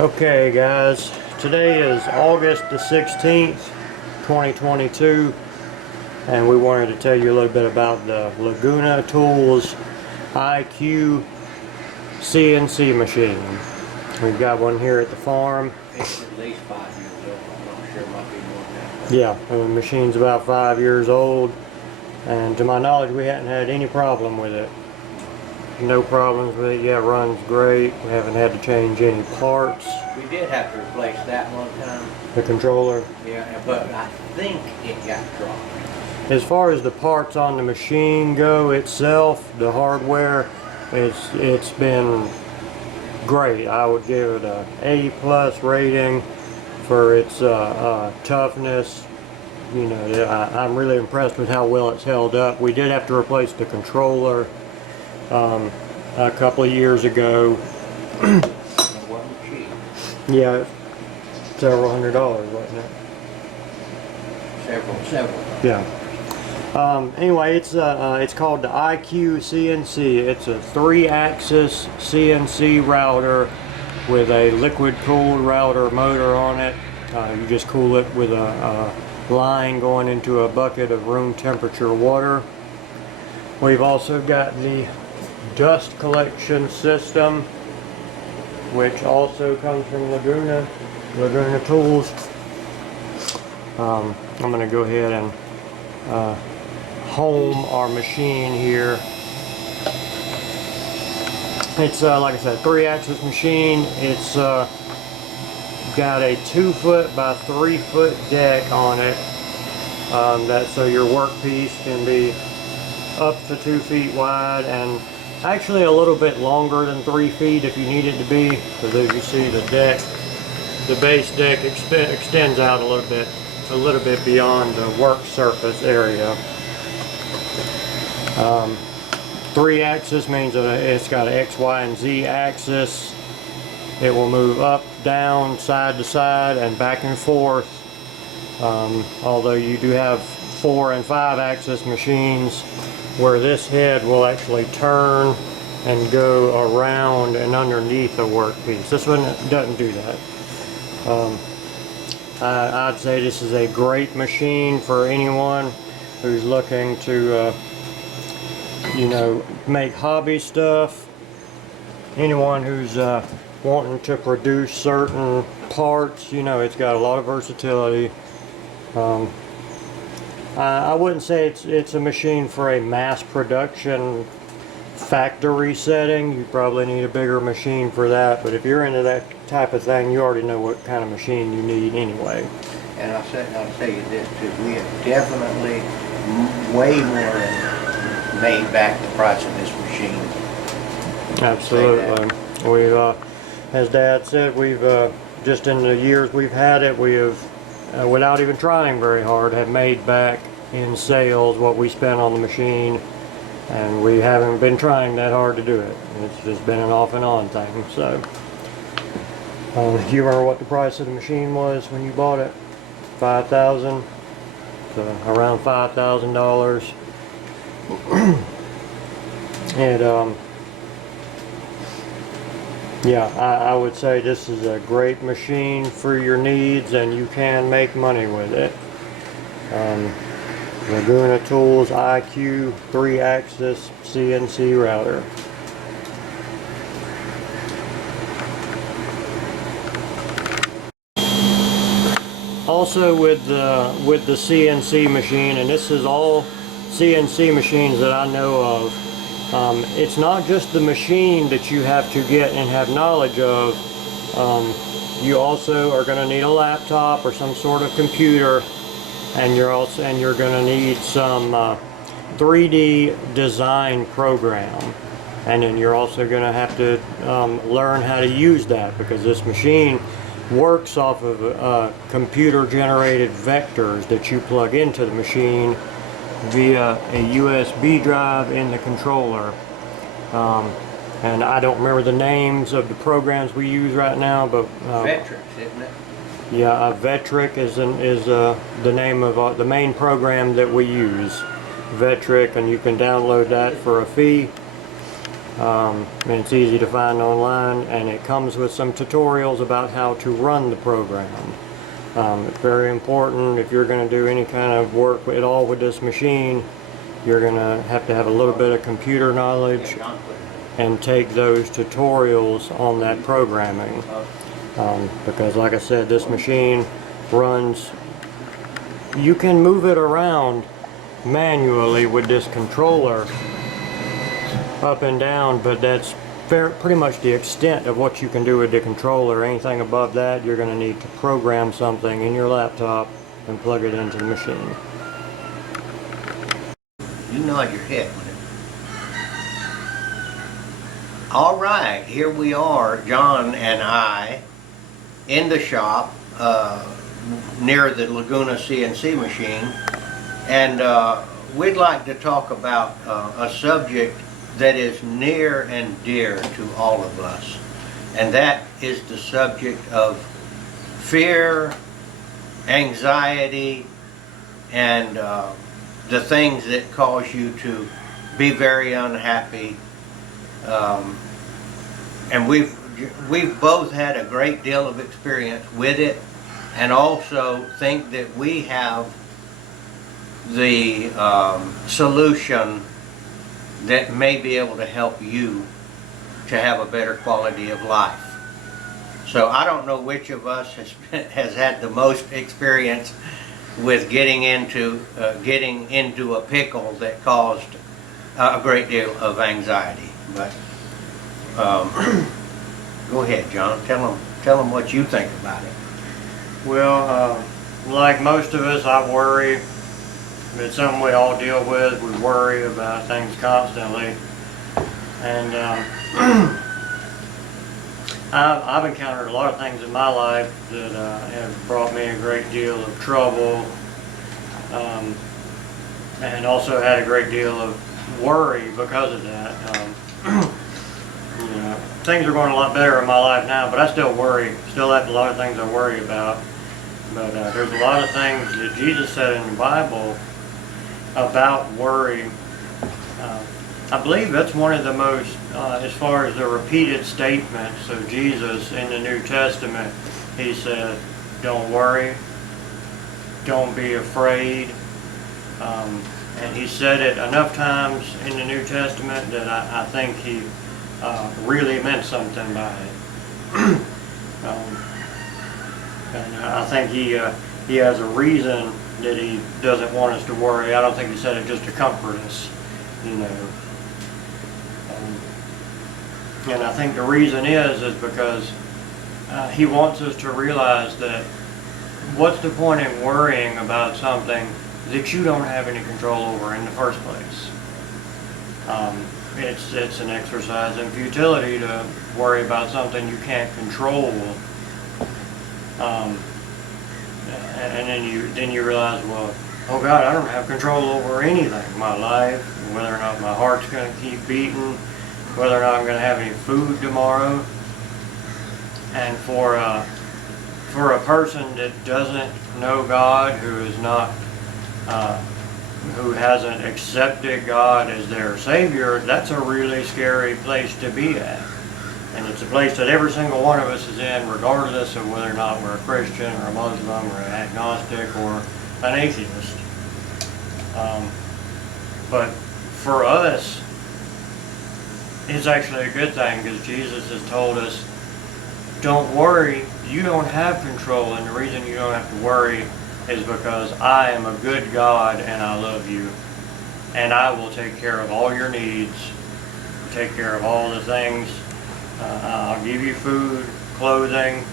Okay guys, today is August the 16th, 2022, and we wanted to tell you a little bit about the Laguna Tools IQ CNC machine. We've got one here at the farm. It's at least 5 years old. I'm not sure it might be more than that. Yeah, the machine's about 5 years old, and to my knowledge we haven't had any problem with it. No problems with it. Yeah, it runs great. We haven't had to change any parts. We did have to replace that one time. The controller. Yeah, but I think it got dropped. As far as the parts on the machine go itself, the hardware, it's been great. I would give it a A+ rating for its toughness. You know, I'm really impressed with how well it's held up. We did have to replace the controller a couple of years ago. It wasn't cheap. Yeah, several $100s, wasn't it? Several. Yeah. Anyway, it's called the IQ CNC. It's a 3-axis CNC router with a liquid-cooled router motor on it. You just cool it with a line going into a bucket of room temperature water. We've also got the dust collection system, which also comes from Laguna Tools. I'm going to go ahead and home our machine here. It's like I said, 3-axis machine. It's got a 2-foot by 3-foot deck on it. So your workpiece can be up to 2 feet wide and actually a little bit longer than 3 feet if you need it to be, because as you see, the base deck extends out a little bit beyond the work surface area. 3-axis means that it's got an X, Y, and Z axis. It will move up, down, side to side, and back and forth. Although you do have 4- and 5-axis machines where this head will actually turn and go around and underneath the workpiece. This one doesn't do that. I'd say this is a great machine for anyone who's looking to you know, make hobby stuff. Anyone who's wanting to produce certain parts. You know, it's got a lot of versatility. I wouldn't say it's a machine for a mass production factory setting. You probably need a bigger machine for that, but if you're into that type of thing, you already know what kind of machine you need anyway. And I'll tell you this too, we have definitely way more than made back the price of this machine. Absolutely. We've, as Dad said, we've just in the years we've had it, we have, without even trying very hard, have made back in sales what we spent on the machine, and we haven't been trying that hard to do it. It's just been an off and on thing. So, do you remember what the price of the machine was when you bought it? $5,000. So around $5,000. And yeah, I would say this is a great machine for your needs, and you can make money with it. Laguna Tools IQ 3-axis CNC router. Also with the CNC machine, and this is all CNC machines that I know of, it's not just the machine that you have to get and have knowledge of. You also are going to need a laptop or some sort of computer, and you're going to need some 3D design program, and then you're also going to have to learn how to use that, because this machine works off of computer generated vectors that you plug into the machine via a USB drive in the controller. And I don't remember the names of the programs we use right now, but Vectrix, isn't it? Yeah, Vectric is the name of the main program that we use. Vectric, and you can download that for a fee. and it's easy to find online, and it comes with some tutorials about how to run the program. It's very important if you're going to do any kind of work at all with this machine. You're going to have a little bit of computer knowledge and take those tutorials on that programming. Because like I said, this machine runs, you can move it around manually with this controller up and down, but that's pretty much the extent of what you can do with the controller. Anything above that, you're going to need to program something in your laptop and plug it into the machine. You nod your head with it. All right, here we are, John and I, in the shop near the Laguna CNC machine, and we'd like to talk about a subject that is near and dear to all of us, and that is the subject of fear, anxiety, and the things that cause you to be very unhappy. And we've both had a great deal of experience with it, and also think that we have the solution that may be able to help you to have a better quality of life. So I don't know which of us has had the most experience with getting into a pickle that caused a great deal of anxiety. But go ahead, John. Tell them what you think about it. Well, like most of us, I worry. It's something we all deal with. We worry about things constantly, and I've encountered a lot of things in my life that have brought me a great deal of trouble, and also had a great deal of worry because of that. You know, things are going a lot better in my life now, but I still worry. Still have a lot of things I worry about. But there's a lot of things that Jesus said in the Bible about worry. I believe that's one of the most, as far as the repeated statements of Jesus in the New Testament, he said, don't worry, don't be afraid. And he said it enough times in the New Testament that I think he really meant something by it. And I think he has a reason that he doesn't want us to worry. I don't think he said it just to comfort us, you know. And I think the reason is because he wants us to realize that what's the point in worrying about something that you don't have any control over in the first place? It's an exercise in futility to worry about something you can't control. And then you realize, well, oh God, I don't have control over anything. My life, whether or not my heart's going to keep beating, whether or not I'm going to have any food tomorrow. And for a person that doesn't know God, who is not, who hasn't accepted God as their Savior, that's a really scary place to be at. And it's a place that every single one of us is in, regardless of whether or not we're a Christian or a Muslim or an agnostic or an atheist. But for us, it's actually a good thing, because Jesus has told us, don't worry, you don't have control, and the reason you don't have to worry is because I am a good God and I love you, and I will take care of all your needs, take care of all the things. I'll give you food, clothing,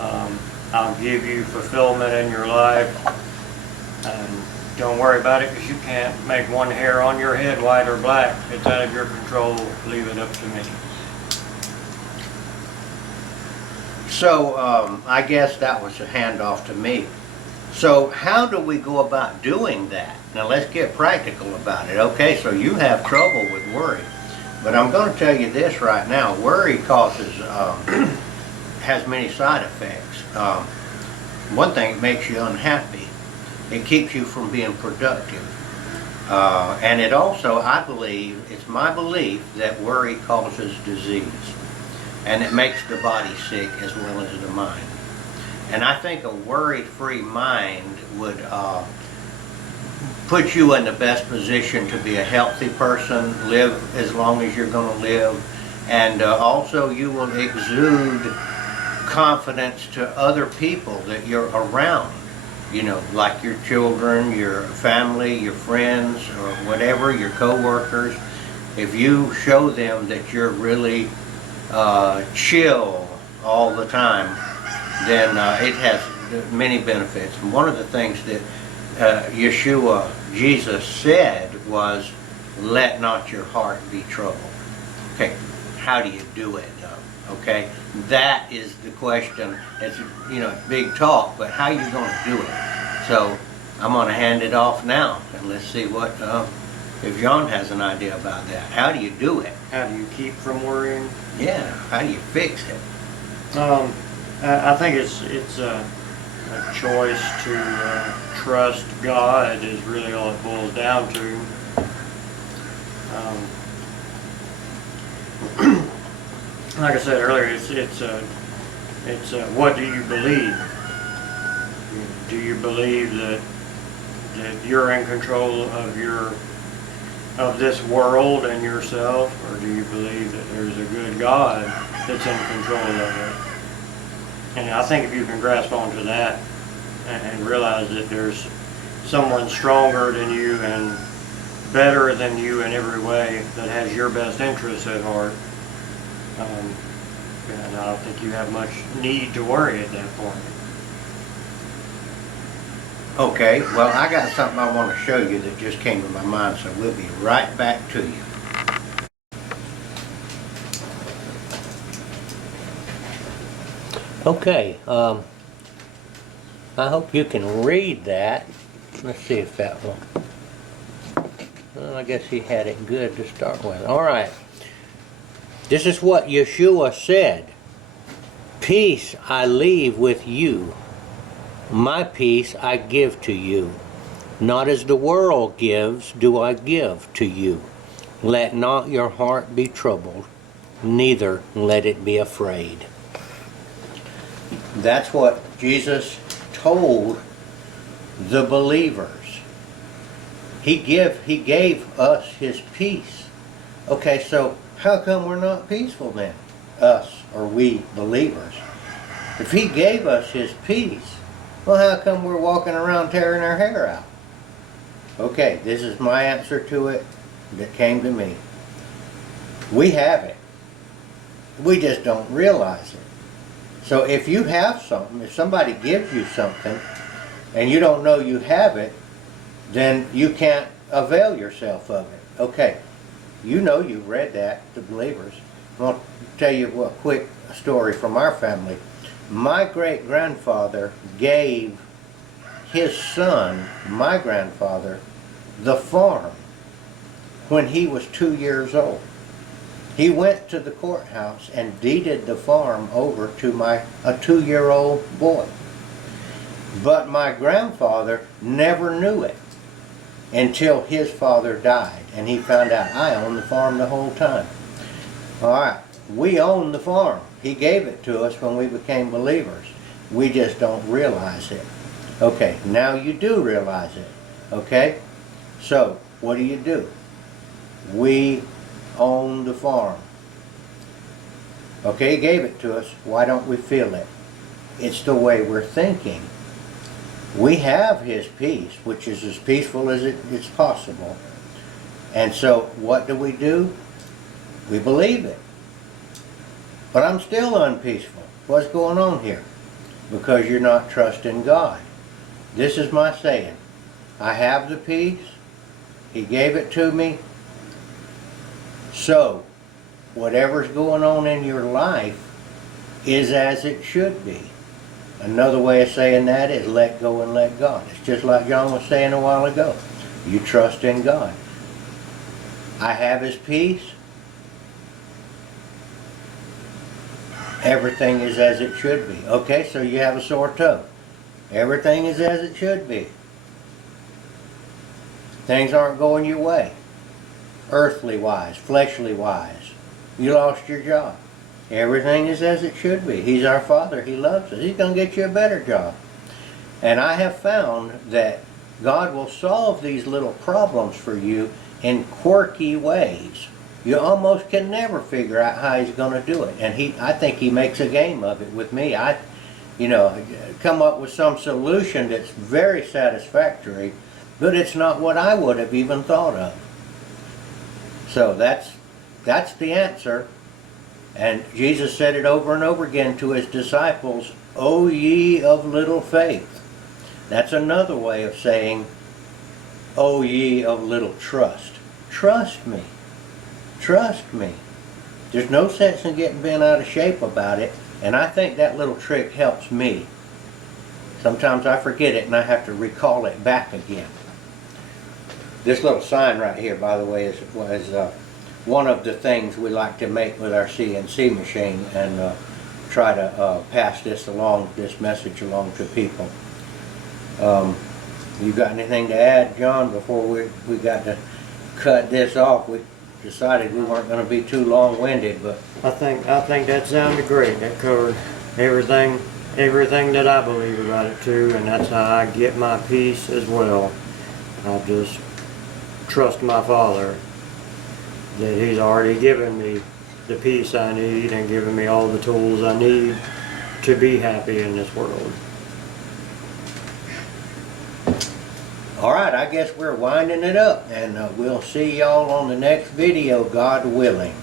I'll give you fulfillment in your life, and don't worry about it, because you can't make one hair on your head white or black. It's out of your control. Leave it up to me. So I guess that was a handoff to me. So how do we go about doing that? Now let's get practical about it. Okay, so you have trouble with worry. But I'm going to tell you this right now. Worry causes, has many side effects. One thing, it makes you unhappy. It keeps you from being productive. And it also, I believe, it's my belief that worry causes disease. And it makes the body sick as well as the mind. And I think a worry-free mind would put you in the best position to be a healthy person, live as long as you're going to live, and also you will exude confidence to other people that you're around. You know, like your children, your family, your friends, or whatever, your co-workers. If you show them that you're really chill all the time, then it has many benefits. And one of the things that Jesus said was, let not your heart be troubled. Okay, how do you do it though? Okay, that is the question. It's, you know, big talk, but how are you going to do it? So I'm going to hand it off now, and let's see what, if John has an idea about that. How do you do it? How do you keep from worrying? Yeah, how do you fix it? I think it's a choice to trust God is really all it boils down to. Like I said earlier, it's what do you believe? Do you believe that you're in control of this world and yourself, or do you believe that there's a good God that's in control of it? And I think if you can grasp onto that and realize that there's someone stronger than you and better than you in every way that has your best interests at heart, and I don't think you have much need to worry at that point. Okay, well, I got something I want to show you that just came to my mind, so we'll be right back to you. Okay, I hope you can read that. Let's see if that will. Well, I guess he had it good to start with. All right. This is what Yeshua said. Peace I leave with you. My peace I give to you. Not as the world gives do I give to you. Let not your heart be troubled, neither let it be afraid. That's what Jesus told the believers. He gave us his peace. Okay, so how come we're not peaceful then? Us, or we believers. If he gave us his peace, well, how come we're walking around tearing our hair out? Okay, this is my answer to it that came to me. We have it. We just don't realize it. So if you have something, if somebody gives you something, and you don't know you have it, then you can't avail yourself of it. Okay, you know you've read that, the believers. I'll tell you a quick story from our family. My great-grandfather gave his son, my grandfather, the farm when he was 2 years old. He went to the courthouse and deeded the farm over to a 2-year-old boy. But my grandfather never knew it until his father died, and he found out I owned the farm the whole time. All right, we own the farm. He gave it to us when we became believers. We just don't realize it. Okay, now you do realize it. Okay, so what do? We own the farm. Okay, he gave it to us. Why don't we feel it? It's the way we're thinking. We have his peace, which is as peaceful as it's possible. And so what do? We believe it. But I'm still unpeaceful. What's going on here? Because you're not trusting God. This is my saying. I have the peace. He gave it to me. So, whatever's going on in your life is as it should be. Another way of saying that is let go and let God. It's just like John was saying a while ago. You trust in God. I have his peace. Everything is as it should be. Okay, so you have a sore toe. Everything is as it should be. Things aren't going your way. Earthly wise, fleshly wise. You lost your job. Everything is as it should be. He's our Father. He loves us. He's going to get you a better job. And I have found that God will solve these little problems for you in quirky ways. You almost can never figure out how He's going to do it. And I think He makes a game of it with me. I come up with some solution that's very satisfactory, but it's not what I would have even thought of. So that's the answer. And Jesus said it over and over again to His disciples, "O ye of little faith." That's another way of saying, "O ye of little trust." Trust me. Trust me. There's no sense in getting bent out of shape about it, and I think that little trick helps me. Sometimes I forget it and I have to recall it back again. This little sign right here, by the way, was one of the things we like to make with our CNC machine, and try to pass this message along to people. You got anything to add, John, before we got to cut this off? We decided we weren't going to be too long-winded, but I think that sounded great. That covered everything that I believe about it too, and that's how I get my peace as well. I just trust my Father that He's already given me the peace I need and given me all the tools I need to be happy in this world. all right, I guess we're winding it up, and we'll see y'all on the next video, God willing.